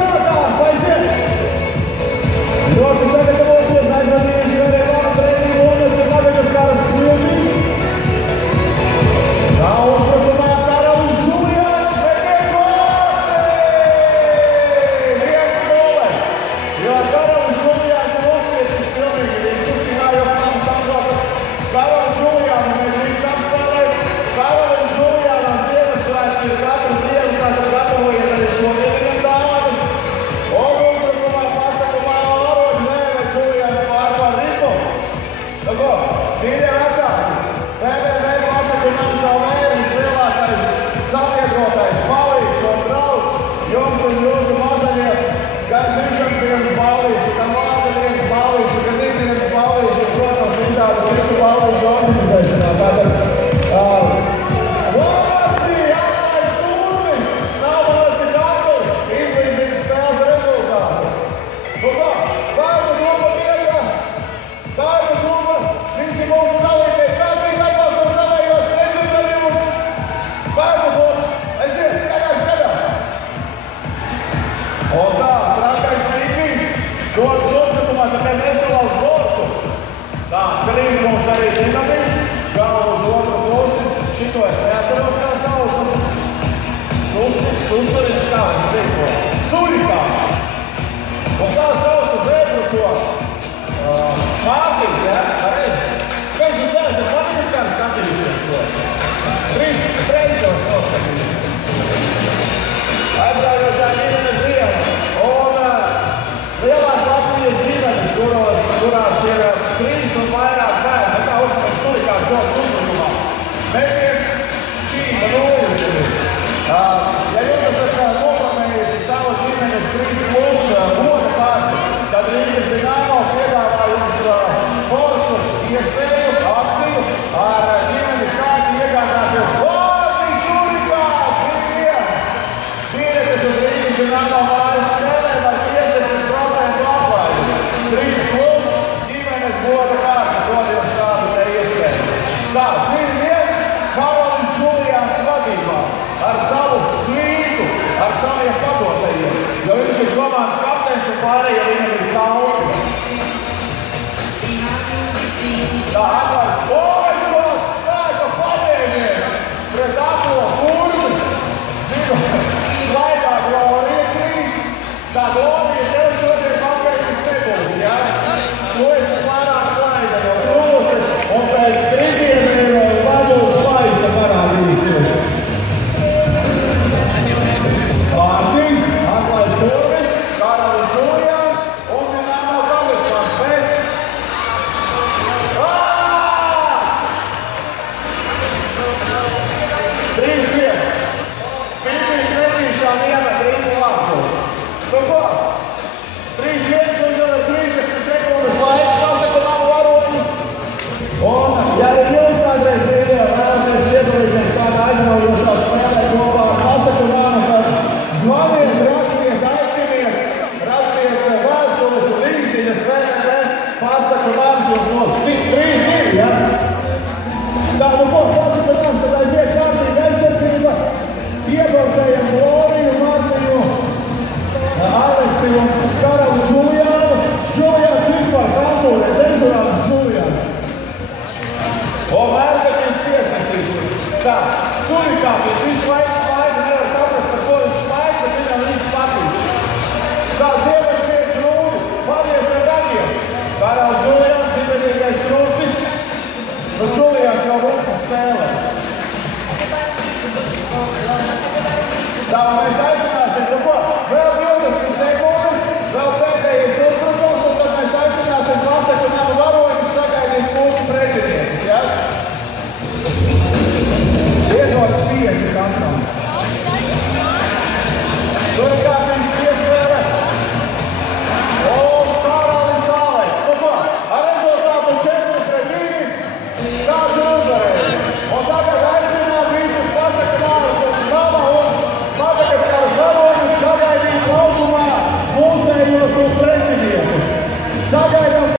sākās, aiziet! Ļoti sagatavošies, aizvadījuši arī labu treniņu un tagad uz kāras smiltīs. Tā uzbrukumā Karalis Džulians, veikiet vārdi! 1-0. Jo Karalis Džulians ir uzspiecis pilnīgi visus, sinājos tam saprot. Karalis Džulianu mēs drīkstam spēlēt. Karalim Džulianam Ziemassvētki ir katru dienu, tātad gatavojies arī šodien dāmas. Un uzbrukumā pasakumā Aroģi Mēve Džulians pārpār ripu. Tako, mīļie vecāki, PVV pasakumam savu mēris lielākais sabiedrotais, palīgs un draugs jums un jūsu mazaļiem, gan dzimšanas dienas ballīši, gan vārda dienas ballīši, gan ikdienas ballīši, protams, visādi citu ballīšu organizēšanā. Tātad, Vārdi, Aklais Kurmis, Nāvalas Tikāklis, izlīdzīgs spēles rezultāti. Nu kā, bērnu grupa viega, bērnu grupa, visi mūsu dalībnieki, kārtīgi atbalstam savējos, nedzirdam jūs, bērnu grupas, aiziet, skaļāk. Un tā, trakais Mikvīts, dodas uzbrukumā, tāpēc nesalauz bortu. Tā, krīt mums arī Dinamīts, galva uz otru pusi. Šito es neatceros, kā saucam. Susuriņš, kā viņš bija? Surikāns. Un kā sauca zebru to? Mārtiņš, ja? Pareizi. Mēs uz tās ir patikas kā skatījušies to. 13 reizes noskatījušies. Aizgājošā ģimenes diena. Un lielās Latvijas ģimenes, kurās ir 3 un vairāk bērni. Tā uzmanīgi Surikāns dodas uzbrukumā. Mēģinieks šķīta nulli. Ja jūs esat noplanējuši savu ģimenes 3+ goda kārti, tad Rīgas Dinamo piedāvā jums foršu iespēju, akciju ar ģimenes kārti iegādāties Vārdi Surikāns 1-1. Biļetes uz Rīgas Dinamo mājas spēlē var 50% atlaidi. 3+ ģimenes goda kārti dod jums šādu te iespēju. Tā, 2-1. Karalis Džulians vadībā ar savu svītu, ar saviem padotajiem, jo viņš ir komandas kapteins un pārējie viņam ir kalpi. Tā, Aklais, ko spēka pavēniens pret Aklo Kurmi. Zinu, slaidāk vēl iekrīt. Tā domīja, tev šodien pakaitis nebūs, ja? Tu esi pārāk slaida, jo krūsi un pēc kritieniem vadūt plaisa parādīsies. Vārtīs, Aklais Kurmis, Karalis Džulians un Dinamo Dagestāns, bet... 3-1. Pīpīs netīšām iemet Rīgu vārtos. Nu ko? 3-1 uzvar 30 sekundes laiks, pasaka nav varoņi. Un, ja ir jūs kādreiz video vēlaties piedalīties kādā aizraujošā spēlē kopā ar pasaku nāmu, tad zvaniet, rakstiet, aiciniet, rakstiet vēstules un īsiņas VVV pasaku nāms jūs no 3-2, ja? Tā, nu ko, pasaku nāms, tad aiziet kārtīgi aizsardzība, iebraukējiem Gloriju, Martiņu, Aleksi un Karalu Džulianu. Džulians vispār kampūrē, dežurāts Džulians. Un vērtētības tiesnesīs. Tā, Surikāns visu laiku smaida, nevar saprast, par ko viņš smaida, bet viņam viss patīk. Tā, Ziemeļprieks Rūdi, paldies ar ragiem. Karalis Džulians, izvedīgais krusis. Nu, Džulians jau rupu spēlē. Tā, mēs aicināsim, nu ko, vēl 20 sekundes, vēl pēdējais uzbrukums, un tad mēs aicināsim pasaku nav varoņus sagaidīt mūsu pretiniekus, ja? Iedot 5 katram. Surikāns piespēlē. Un Karalis Aleks. Nu ko, ar rezultātu 4-2. Kāds